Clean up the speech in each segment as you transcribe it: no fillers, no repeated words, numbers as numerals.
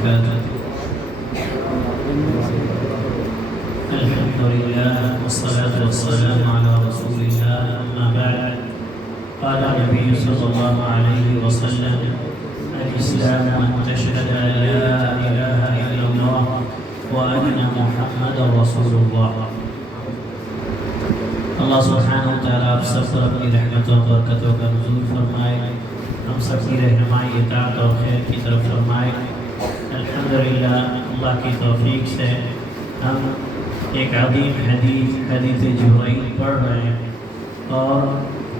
وبركاته. الحمد لله والصلاة والسلام على رسول الله. أما بعد، قال النبي صلى الله عليه وسلم: الإسلام أن تشهد أن لا إله إلا الله وأن محمدا رسول الله. اللہ سبحانہ وتعالیٰ آپ سب پر اپنی رحمتوں اور برکتوں کا نزول فرمائے، ہم سب کی رہنمائی اطاعت اور خیر کی طرف فرمائے. الحمدللہ اللہ کی توفیق سے ہم ایک عظیم حدیث جبرائیل پڑھ رہے ہیں، اور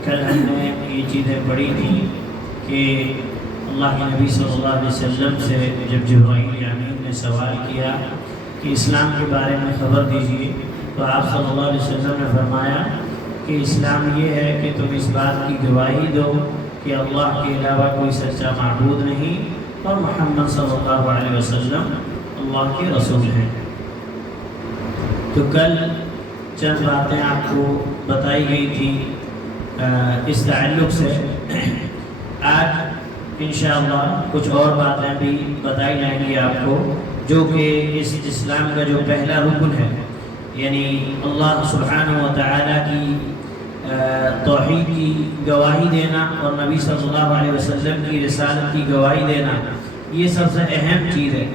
کل ہم نے یہ چیزیں پڑھی تھیں کہ اللہ کے نبی صلی اللہ علیہ وسلم سے جب جبرائیل امین نے سوال کیا کہ اسلام کے بارے میں خبر دیجیے، تو آپ صلی اللہ علیہ وسلم نے فرمایا کہ اسلام یہ ہے کہ تم اس بات کی گواہی دو کہ اللہ کے علاوہ کوئی سچا معبود نہیں اور محمد صلی اللہ علیہ وسلم اللہ کے رسول ہیں. تو کل چند باتیں آپ کو بتائی گئی تھی اس تعلق سے. آج انشاءاللہ کچھ اور باتیں بھی بتائی جائیں گی آپ کو، جو کہ اس اسلام کا جو پہلا رکن ہے، یعنی اللہ سبحانہ و تعالیٰ کی توحید کی گواہی دینا اور نبی صلی اللہ علیہ وسلم کی رسالت کی گواہی دینا، یہ سب سے اہم چیز ہے.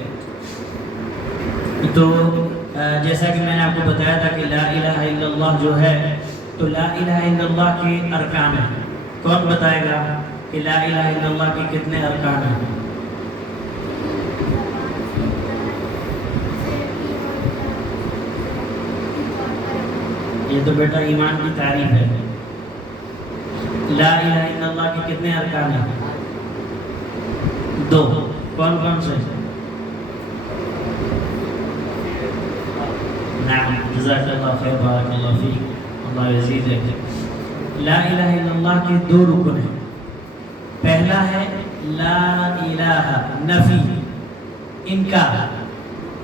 تو جیسا کہ میں نے آپ کو بتایا تھا کہ لا الہ الا اللہ جو ہے، تو لا الہ الا اللہ کے ارکان ہیں. کون بتائے گا کہ لا الہ الا اللہ کے کتنے ارکان ہیں؟ یہ تو بیٹا ایمان کی تعریف ہے. لا الہ الا اللہ کے کتنے ارکان ہیں؟ 2. کون کون سے؟ نعم، جزاک اللہ خیر، بارک اللہ فیک، اللہ یزید. لا الہ الا اللہ کے 2 رکن ہیں. پہلا ہے لا الہ، نفی، انکار.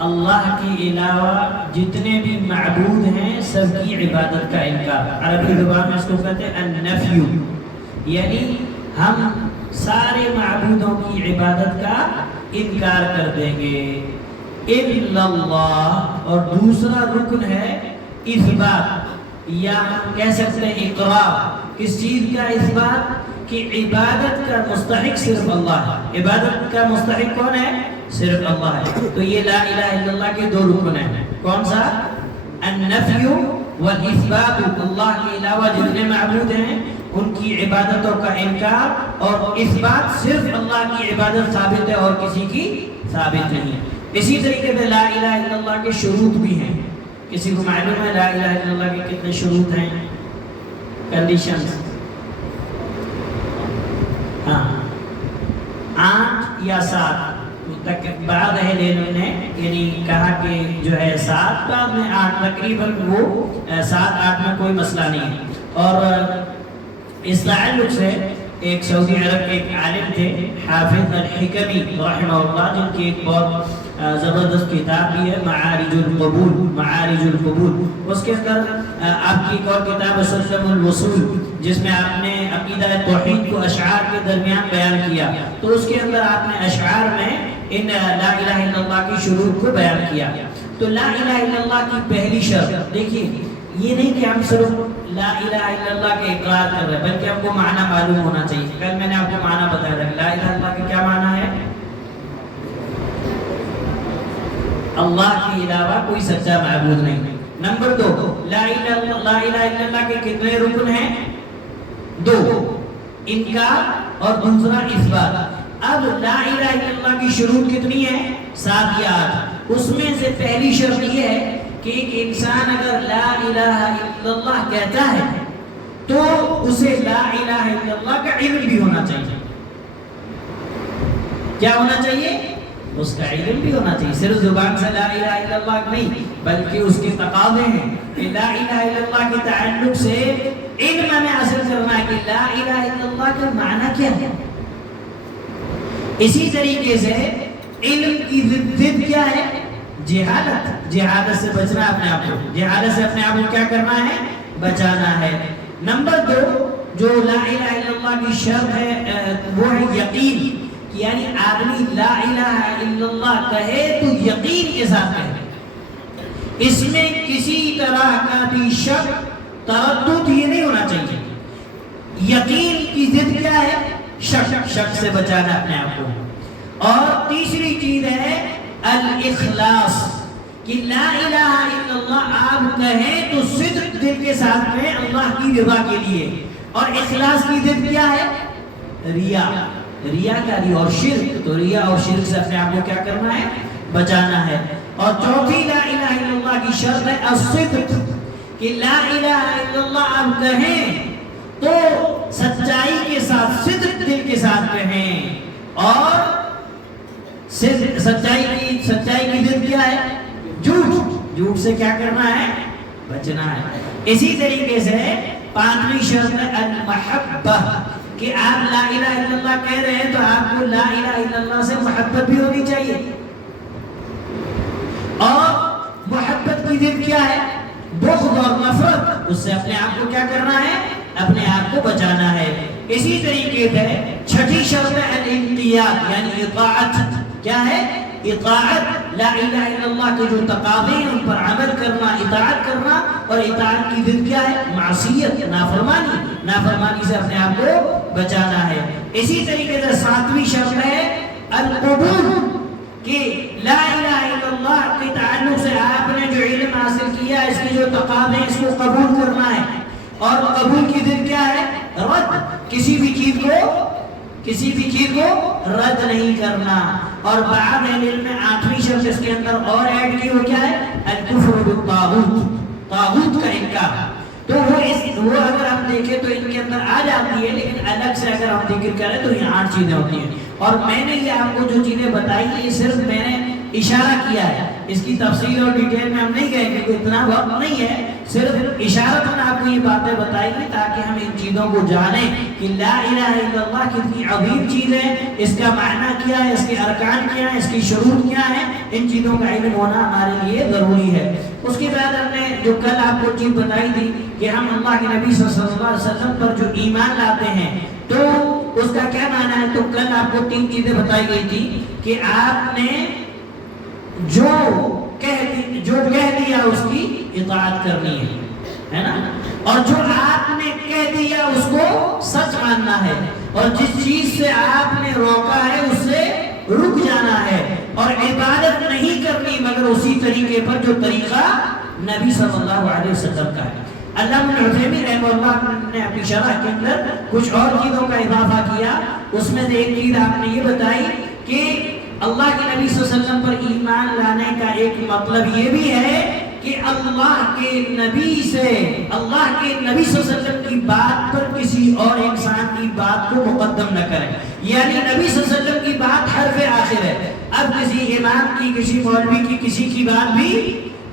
اللہ کے علاوہ جتنے بھی معبود ہیں سب کی عبادت کا انکار. عربی زبان میں اس کو کہتے ہیں النفی، یعنی ہم سارے معبودوں کی عبادت کا انکار کر دیں گے الا اللہ. اور دوسرا رکن ہے اثبات، یا کہہ سکتے ہیں اقرار. کس چیز کا اثبات؟ کہ عبادت کا مستحق صرف اللہ ہے. عبادت کا مستحق کون ہے؟ صرف اللہ ہے. تو یہ لا الہ الا اللہ کے 2 رکن ہیں. کون سا؟ النفی والاثبات. اللہ کے علاوہ جتنے معبود ہیں ان کی عبادتوں کا انکار، اور اثبات صرف اللہ کی عبادت ثابت ہے اور کسی کی ثابت نہیں. اسی طریقے سے لا الہ الا اللہ کے شروط بھی ہیں. کسی کو معلوم ہے لا الہ الا اللہ کے کتنے شروط ہیں، کنڈیشنز؟ ہاں، 8 یا 7 تک. بعض اہل علم نے یعنی کہا کہ جو ہے 7، بعد میں 8، تقریباً وہ 7-8 میں کوئی مسئلہ نہیں ہے. اور اس تعلق سے ایک سعودی عرب کے ایک عالم تھے حافظ الحکمی رحمہ اللہ، جن کی ایک بہت زبردست کتاب بھی ہے معارج القبول. اس کے اندر آپ کی ایک اور کتاب ہے سلم الوصول، جس میں آپ نے عقیدہ توحید کو اشعار کے درمیان بیان کیا. تو اس کے اندر آپ نے اشعار میں ان لا الہ الا اللہ کی شروط کو بیان کیا. تو لا الہ الا اللہ کی پہلی شرط دیکھیے، یہ نہیں کہ ہم صرف لا الہ الا اللہ کے اقرار کر رہے ہیں، بلکہ ہم کو معنی معلوم ہونا چاہیے. کل میں نے آپ کو معنی بتایا تھا کہ لا الہ الا اللہ کا کیا معنی ہے؟ اللہ کے علاوہ کوئی سچا معبود نہیں. نمبر 2، لا الہ الا اللہ کے کتنے رکن ہیں؟ 2، انکار اور دوسرا اثبات. اب لا الہ الا اللہ کی شروط کتنی ہیں؟ 7 یا 8. اس میں سے پہلی شرط یہ ہے کہ ایک انسان اگر لا الہ الا اللہ کہتا ہے تو اسے لا الہ الا اللہ کا علم بھی ہونا چاہیے. کیا ہونا چاہیے؟ اس کا علم بھی ہونا چاہیے. صرف زبان سے لا الہ الا اللہ نہیں، بلکہ اس کے تقاضے ہیں کہ لا الہ الا اللہ کے تعلق سے علم ہمیں حاصل کرنا ہے کہ لا الہ الا اللہ کا معنی کیا ہے. اسی طریقے سے علم کی ضد کیا ہے؟ جہالت. جہالت سے بچنا اپنے آپ کو، جہالت سے اپنے آپ کو کیا کرنا ہے؟ بچانا ہے. نمبر 2 جو لا الہ الا اللہ کی شرط ہے وہ ہے یقین. کہ یعنی آدمی لا الہ الا اللہ کہے تو یقین کے ساتھ کہے، اس میں کسی طرح کا بھی شک تردد یہ نہیں ہونا چاہیے۔ یقین کی ضد کیا ہے؟ شک، شک سے بچانا اپنے آپ کو۔ اور تیسری چیز ہے الاخلاص، کہ لا الہ الا اللہ آپ کہیں تو صدق دل کے ساتھ کہیں اللہ کی رضا کے لیے۔ اور اخلاص کی ضد کیا ہے؟ ریا، ریاکاری اور شرک۔ تو ریا اور شرک سے اپنے آپ کو کیا کرنا ہے؟ بچانا ہے۔ اور چوتھی لا الہ الا اللہ کی شرط ہے الصدق، کہ لا الہ الا اللہ آپ کہیں تو سچائی کے ساتھ، صدق دل کے ساتھ کہیں۔ اور سچائی کی ضد کیا ہے؟ جھوٹ، جھوٹ سے کیا کرنا ہے؟ بچنا ہے۔ اسی طریقے سے پانچویں شرط ہے المحبہ، کہ آپ لا الہ الا اللہ کہہ رہے ہیں تو آپ کو لا الہ الا اللہ سے محبت بھی ہونی چاہیے۔ اور محبت کی ضد کیا ہے؟ بغض اور نفرت، اس سے اپنے آپ کو کیا کرنا ہے؟ اپنے آپ کو بچانا ہے۔ اسی طریقے سے چھٹی شرط ہے الانقیاد، یعنی اطاعت۔ کیا ہے؟ اطاعت، لا الہ الا اللہ کے جو تقاضے ہیں ان پر عمل کرنا، اطاعت کرنا۔ اور اطاعت کی ضد کیا ہے؟ معصیت، نافرمانی، نافرمانی سے اپنے آپ کو بچانا ہے۔ اسی طریقے سے ساتویں شرط ہے القبول، کہ لا الہ الا اللہ کے تعلق سے آپ نے جو علم حاصل کیا، اس کے جو تقاضے ہیں اس کو قبول کرنا ہے۔ اور قبول کی ضد کیا ہے؟ رد، کسی بھی چیز کو رد نہیں کرنا۔ اور بعد علم میں آٹھویں شرط اس کے اندر اور ایڈ کی، وہ کیا ہے؟ الکفر بالطاغوت، طاغوت کا انکار۔ تو وہ اگر ہم دیکھیں تو ان کے اندر آ جاتی ہے، لیکن الگ سے اگر ہم ذکر کریں تو یہ 8 چیزیں ہوتی ہیں۔ اور میں نے یہ آپ کو جو چیزیں بتائی یہ صرف میں نے اشارہ کیا ہے، اس کی تفصیل اور ڈیٹیل میں ہم نہیں گئے کیونکہ اتنا وقت نہیں ہے، صرف اشارت میں آپ کو یہ باتیں بتائی گی تاکہ ہم ان چیزوں کو جانیں کہ لا الہ الا اللہ کتنی عظیم چیز ہے، اس کا معنی کیا ہے، اس کے ارکان کیا ہیں، اس کی شروط کیا ہیں۔ ان چیزوں کا علم ہونا ہمارے لیے ضروری ہے۔ اس کے بعد ہم نے جو کل آپ کو چیز بتائی تھی کہ ہم اللہ کے نبی صلی اللہ علیہ وسلم پر جو ایمان لاتے ہیں تو اس کا کیا معنی ہے، تو کل آپ کو 3 چیزیں بتائی گئی تھی کہ آپ نے جو کہہ دیا اس کی اطاعت کرنی ہے نا، اور جو آپ نے کہہ دیا اس کو سچ ماننا ہے، اور جس چیز سے آپ نے روکا ہے اس سے رک جانا ہے، اور عبادت نہیں کرنی مگر اسی طریقے پر جو طریقہ نبی صلی اللہ علیہ وسلم کا ہے۔ علامہ ابن عثیمین رحمہ اللہ نے اپنی شرح کے اندر کچھ اور چیزوں کا اضافہ کیا، اس میں سے ایک چیز آپ نے یہ بتائی کہ اللہ کے نبی صلی اللہ علیہ وسلم پر ایمان لانے کا ایک مطلب یہ بھی ہے کہ اللہ کے نبی صلی اللہ علیہ وسلم کی بات پر کسی اور انسان کی بات کو مقدم نہ کریں، یعنی نبی صلی اللہ علیہ وسلم کی بات حرف آخر ہے۔ اب کسی امام کی، کسی مولوی کی، کسی کی بات بھی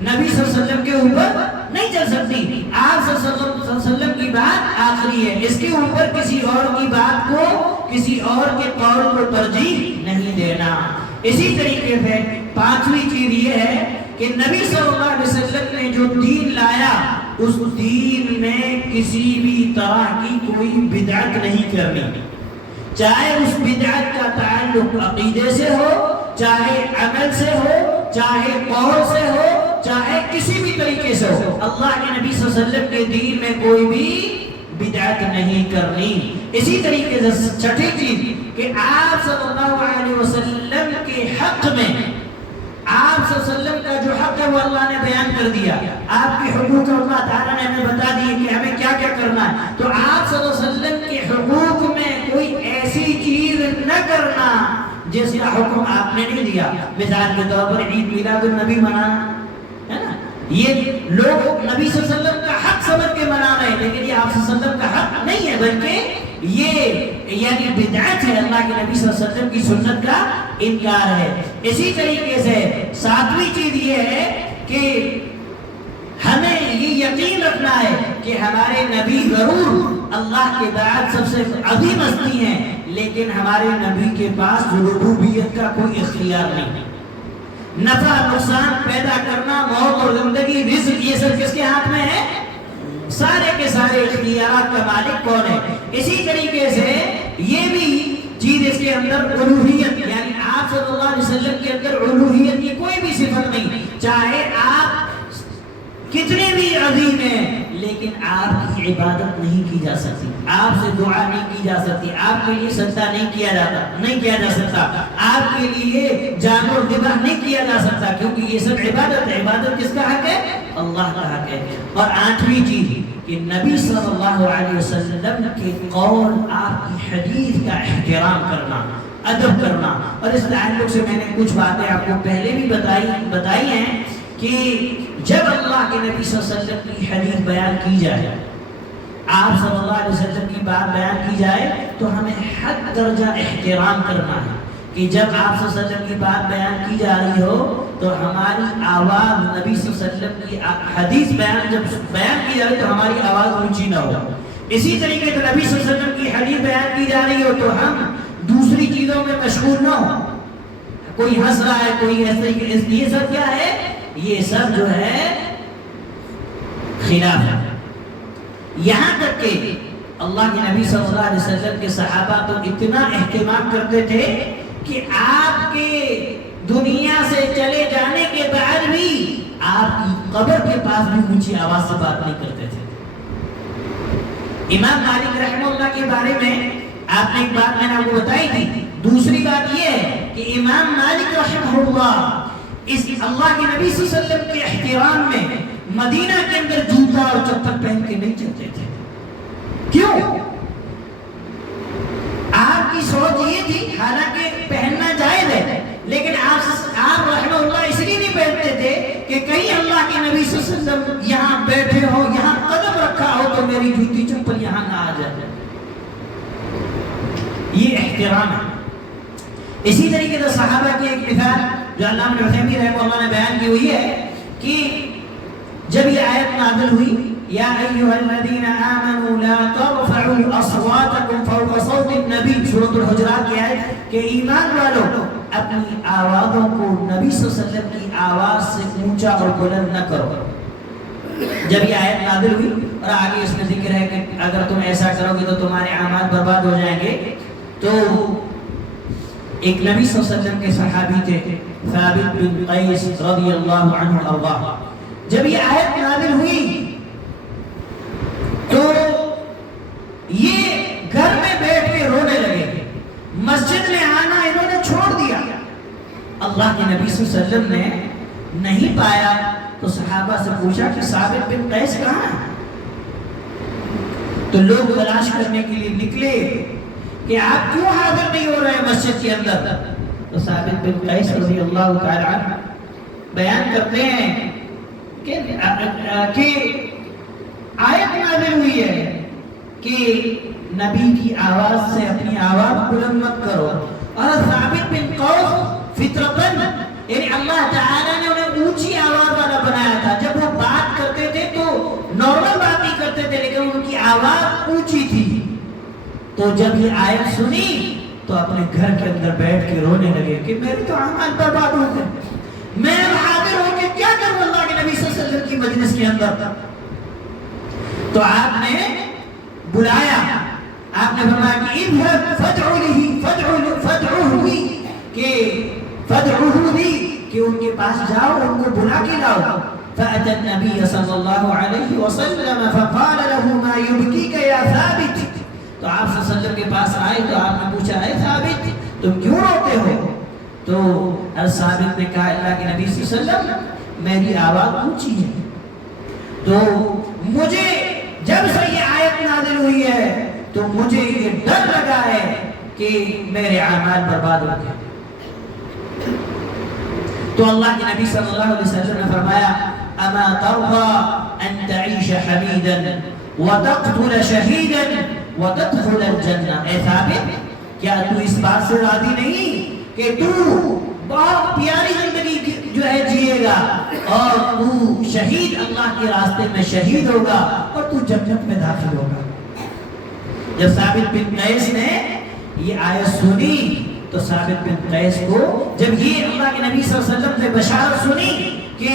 نبی صلی اللہ علیہ وسلم کے اوپر نہیں چل سکتی۔ آپ صلی اللہ علیہ وسلم کی بات آخری ہے، اس کے اوپر کسی اور کی بات کو، کسی اور کے قول کو ترجیح نہیں دینا۔ اسی طریقے سے 5ویں چیز یہ ہے کہ نبی صلی اللہ علیہ وسلم نے جو دین لایا اس دین میں کسی بھی طرح کی کوئی بدعت نہیں کرنی، چاہے اس بدعت کا تعلق عقیدے سے ہو، چاہے عمل سے ہو، چاہے قول سے ہو، چاہے کسی بھی طریقے سے ہو، اللہ کے نبی صلی اللہ علیہ وسلم کے دین میں کوئی بھی بدعت نہیں کرنی۔ اسی طریقے سے 6ٹھی چیز کہ آپ صلی اللہ علیہ وسلم کے حق میں، آپ صلی اللہ علیہ وسلم کا جو حق ہے وہ اللہ نے بیان کر دیا، آپ کے حقوق اللہ تعالیٰ نے ہمیں بتا دیے کہ ہمیں کیا کیا کرنا ہے، تو آپ صلی اللہ علیہ وسلم کے حقوق میں کوئی ایسی چیز نہ کرنا جس کا حکم آپ نے نہیں دیا۔ مثال کے طور پر عید میلاد النبی منانا ہے نا، یہ لوگ نبی صلی اللہ علیہ وسلم کا حق سمجھ کے منا رہے ہیں، لیکن یہ آپ صلی اللہ علیہ وسلم کا حق نہیں ہے، بلکہ یہ یعنی بدعت ہے، اللہ کے نبی صلی اللہ علیہ وسلم کی سنت کا انکار ہے۔ اسی طریقے سے 7ویں چیز یہ ہے کہ ہمیں یہ یقین رکھنا ہے کہ ہمارے نبی ضرور اللہ کے بعد سب سے عظیم ہستی ہیں، لیکن ہمارے نبی کے پاس ربوبیت کا کوئی اختیار نہیں۔ نفع نقصان پیدا کرنا، موت اور زندگی، رزق، یہ سب کس کے ہاتھ میں ہے؟ سارے کے سارے اختیارات کا مالک کون ہے؟ اسی طریقے سے یہ بھی چیز مزید اس کے اندر الوہیت، یعنی آپ صلی اللہ علیہ وسلم کے اندر الوہیت کی کوئی بھی صفت نہیں، چاہے آپ کتنے بھی عظیم ہیں لیکن آپ کی عبادت نہیں کی جا سکتی، آپ سے دعا نہیں کی جا سکتی، آپ کے لیے سجدہ نہیں کیا جا سکتا، آپ کے لیے جانور ذبح نہیں کیا جا سکتا، کیونکہ یہ سب عبادت ہے۔ عبادت کس کا حق ہے؟ اللہ کا حق ہے۔ اور آٹھویں چیز کہ نبی صلی اللہ علیہ وسلم کے قول، آپ کی حدیث کا احترام کرنا، ادب کرنا۔ اور اس تعلق سے میں نے کچھ باتیں آپ کو پہلے بھی بتائی ہیں کہ جب اللہ کے نبی صلی اللہ علیہ وسلم کی حدیث بیان کی جائے، آپ صلی اللہ علیہ وسلم کی بات بیان کی جائے تو ہمیں حد درجہ احترام کرنا ہے کہ جب آپ صلی اللہ علیہ وسلم کی بات بیان کی جا رہی ہو تو ہماری آواز نبی صلی اللہ علیہ وسلم کی حدیث جب بیان کی جائے تو ہماری آواز اونچی نہ ہو۔ اسی طریقے سے نبی صلی اللہ علیہ وسلم کی حدیث بیان کی جا رہی ہو تو ہم دوسری چیزوں میں مشغول نہ ہو، کوئی ہنس رہا ہے، کوئی ایسے، یہ سب کیا ہے؟ یہ سب جو ہے خلاف ہے۔ یہاں تک کہ اللہ کے نبی صلی اللہ علیہ وسلم کے صحابہ تو اتنا اہتمام کرتے تھے کہ آپ کے دنیا سے چلے جانے کے بعد بھی آپ کی قبر کے پاس بھی اونچی آواز سے بات نہیں کرتے تھے۔ امام مالک رحمہ اللہ کے بارے میں آپ نے ایک بات میں نے آپ کو بتائی تھی۔ دوسری بات یہ ہے کہ امام مالک رحمہ اللہ اس اللہ کے نبی صلی اللہ علیہ وسلم کے احترام میں مدینہ کے اندر جوتا اور چپل پہن کے نہیں چلتے تھے۔ کیوں؟ آپ کی سوچ یہ تھی، حالانکہ پہننا جائز ہے، لیکن آپ رحمہ اللہ اس لیے نہیں پہنتے تھے کہ کہیں اللہ کے نبی صلی اللہ علیہ وسلم یہاں بیٹھے ہو، یہاں قدم رکھا ہو تو میری جوتی چپل یہاں نہ آ جائے۔ یہ احترام ہے۔ اسی طریقے سے صحابہ کی ایک مثال جو علامہ ابن عثیمین رحمہ اللہ نے بیان کی ہوئی ہے کہ جب یہ آیت نازل ہوئی، یا ایھا الذین آمنوا لا ترفعوا اصواتکم فوق صوت النبی، سورۃ الحجرات کی آیت کہ ایمان والو اپنی آوازوں کو نبی صلی اللہ علیہ وسلم کی آواز سے اونچا اور بلند نہ کرو۔ جب یہ آیت نازل ہوئی اور آگے اس میں ذکر ہے کہ اگر تم ایسا کرو گے تو تمہارے اعمال برباد ہو جائیں گے، تو ایک نبی صلی اللہ علیہ وسلم کے صحابی تھے ثابت بن قیس رضی اللہ عنہ ارضاہ، جب یہ آیت نازل ہوئی تو یہ گھر میں بیٹھ کے رونے لگے، مسجد میں آنا انہوں نے چھوڑ دیا۔ اللہ کے نبی صلی اللہ علیہ وسلم نے نہیں پایا تو صحابہ سے پوچھا کہ ثابت بن قیس کہاں ہے؟ تو لوگ تلاش کرنے کے لیے نکلے کہ آپ کیوں حاضر نہیں ہو رہے ہیں مسجد کے اندر؟ تو ثابت بن قیس رضی اللہ تعالی عنہ بیان کرتے ہیں کہ آیت نازل ہوئی ہے کہ نبی کی آواز سے اپنی آواز بلند مت کرو، اور ثابت بن قیس فطرتاً یعنی اللہ تعالیٰ نے انہیں اونچی آواز والا بنایا تھا، جب وہ بات کرتے تھے تو نارمل بات ہی کرتے تھے لیکن ان کی آواز اونچی تھی۔ تو جب یہ آیت سنی تو اپنے گھر کے اندر بیٹھ کے رونے لگے کہ میرے تو اعمال برباد ہو گئے، میں حاضر ہو کے کیا کروں اللہ کے نبی صلی اللہ علیہ وسلم کی مجلس کے اندر؟ تو آپ نے بلایا، آپ نے فرمایا کہ اذهب فادعوه لي کہ فادعوه لي کہ ان کے پاس جاؤ، ان کو بلا کے لاؤ۔ فأتى النبي صلی اللہ علیہ وسلم فقال له ما يبكيك يا ثابت، تو آپ صلی اللہ علیہ وسلم کے پاس آئے تو آپ نے پوچھا اے ثابت تم کیوں روتے ہو؟ تو ثابت نے کہا اللہ کے نبی صلی اللہ علیہ وسلم میری آواز اونچی ہے، تو مجھے جب سے یہ آیت نازل ہوئی ہے تو مجھے یہ ڈر لگا ہے کہ میرے اعمال برباد ہو گئے۔ تو اللہ کے نبی صلی اللہ علیہ وسلم نے فرمایا اما ترضى ان تعيش حميدا وتقتل شهيدا وتدخل الجنة، اے ثابت کیا تو اس بات سے راضی نہیں کہ تو بہت پیاری زندگی جو ہے جیے گا اور تو شہید اللہ کے راستے میں شہید ہوگا اور تو جنت میں داخل ہوگا؟ جب ثابت بن قیس نے یہ آیت سنی تو ثابت بن قیس کو جب یہ اللہ کے نبی صلی اللہ علیہ وسلم سے بشارت سنی کہ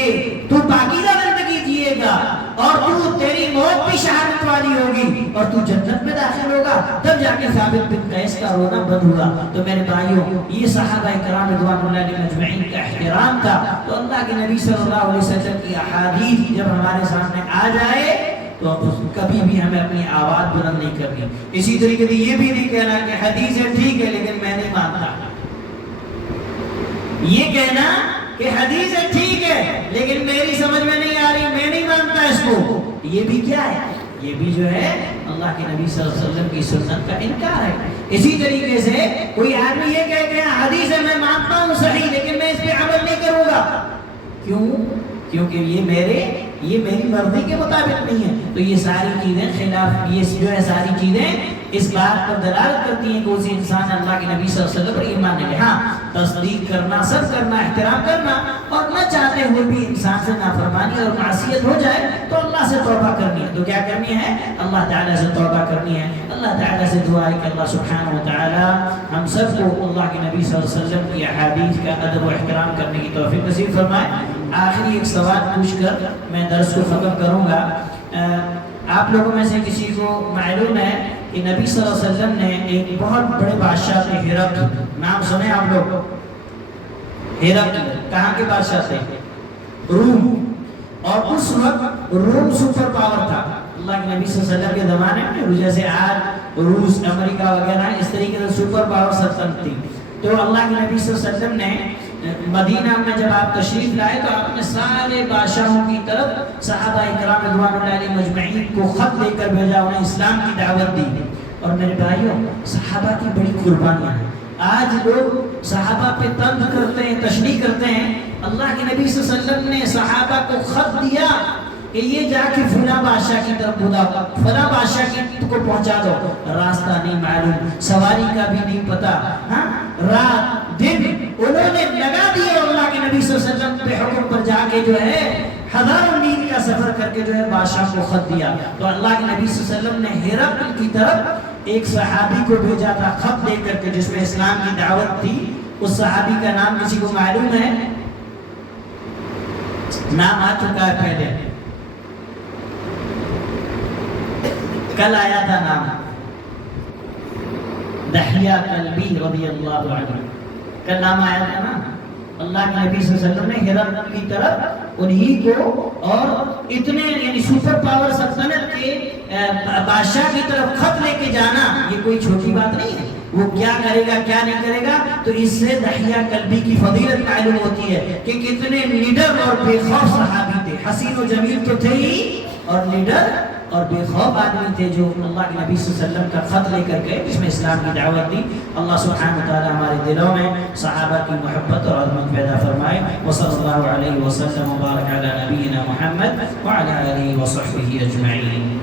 تو پاکیزہ زندگی جیے گا اور تو تیری موت بھی بھی شہادت والی ہوگی اور تو جنت میں داخل ہوگا. تب جا کے ثابت بن قیس کا رونا بند ہوا. تو میرے بھائیوں یہ صحابہ کرام رضوان اللہ علیہم اجمعین کا احترام تھا. تو اللہ کے نبی صلی اللہ علیہ وسلم کی احادیث جب ہمارے سامنے آ جائے تو کبھی بھی ہمیں اپنی آواز بلند نہیں کرنی. اسی طریقے سے یہ بھی نہیں کہنا کہ حدیث ہے ٹھیک ہے لیکن میں نہیں مانتا. یہ کہنا کہ حدیث ہے ٹھیک ہے لیکن میری سمجھ میں نہیں آ رہی، میں نہیں مانتا اس کو، یہ بھی کیا ہے؟ یہ بھی جو ہے اللہ کے نبی صلی اللہ علیہ وسلم کی سنت کا انکار ہے. اسی طریقے سے کوئی آدمی یہ کہے کہ حدیث ہے میں مانتا ہوں صحیح لیکن میں اس پہ عمل نہیں کروں گا. کیوں؟ کیونکہ یہ میری مرضی کے مطابق نہیں ہے. تو یہ ساری چیزیں خلاف، یہ جو ہے ساری چیزیں اس بات پر دلالت کرتی ہیں کہ اسی انسان اللہ کے نبی صلی اللہ علیہ وسلم پر ایمان لے. ہاں تصدیق کرنا، سب کرنا، احترام کرنا، اور نہ چاہتے ہوئے بھی انسان سے نافرمانی اور معصیت ہو جائے تو اللہ سے توبہ کرنی ہے. تو کیا کرنی ہے؟ اللہ تعالیٰ سے توبہ کرنی ہے. اللہ تعالیٰ سے دعا ہے کہ اللہ سبحانہ و تعالیٰ ہم سب کو اللہ کے نبی صلی اللہ علیہ وسلم کی احادیث کا ادب و احترام کرنے کی توفیق نصیب فرمائے. آخری ایک سوال پوچھ کر میں درس کو ختم کروں گا. آپ لوگوں میں سے کسی کو معلوم ہے کہ نبی صلی اللہ علیہ وسلم نے ایک بہت بڑے بادشاہ تھے، ہرقل، نام سنے آپ لوگ؟ ہرقل کہاں کے بادشاہ تھے؟ روم. اور اس وقت روم سپر پاور تھا اللہ کے نبی صلی اللہ علیہ وسلم کے زمانے میں. جیسے آج روس، امریکہ وغیرہ اس طریقے سے سپر پاور سلطنت تھی. تو اللہ کے نبی صلی اللہ علیہ وسلم نے مدینہ میں جب آپ تشریف لائے تو آپ نے سارے بادشاہوں کی طرف صحابہ کرام رضوان اللہ علیہم اجمعین کو خط لے کر بھیجا، انہیں اسلام کی دعوت دی. اور میرے بھائیوں صحابہ کی بڑی قربانیاں ہیں. آج لوگ صحابہ پہ طنز کرتے ہیں، تشنیع کرتے ہیں. اللہ کے نبی صلی اللہ علیہ وسلم نے صحابہ کو خط دیا کہ یہ جا کے فلاں بادشاہ کی طرف بلاؤ، فلاں بادشاہ کی کو پہنچا دو. راستہ نہیں معلوم، سواری کا بھی نہیں پتا، ہاں رات دن انہوں نے لگا دیا. اللہ کے نبی صلی اللہ علیہ وسلم پہ حکم پر جا کے جو ہے ہزاروں میل کا سفر کر کے جو ہے بادشاہ کو خط دیا. تو اللہ کے نبی صلی اللہ علیہ وسلم نے ہرقل کی طرف ایک صحابی کو بھیجا تھا خط دے کر کے جس میں اسلام کی دعوت تھی. اس صحابی کا نام کسی کو معلوم ہے؟ نام آ چکا ہے پہلے، کل آیا تھا نام، دحیہ کلبی رضی اللہ عنہ. کل نام آیا تھا نا. اللہ کے نبی صلی اللہ علیہ وسلم نے ہرقل کی طرف انہی کو اور اتنے یعنی سپر پاور سلطنت کے بادشاہ کی طرف خط لے کے جانا یہ کوئی چھوٹی بات نہیں ہے. وہ کیا کرے گا کیا نہیں کرے گا. تو اس سے دحیہ کلبی کی فضیلت معلوم ہوتی ہے کہ کتنے لیڈر اور بے خوف صحابی تھے. حسین و جمیل تو تھے ہی اور لیڈر اور بے خوف آدمی تھے جو اللہ کے نبی صلی اللہ علیہ وسلم کا خط لے کر گئے جس میں اسلام کی دعوت دی. اللہ سبحانہ وتعالی ہمارے دلوں میں صحابہ کی محبت اور عظمت پیدا فرمائے. وصلی اللہ علیہ وسلم وبارک علی نبینا محمد وعلی آلہ وصحبہ اجمعین.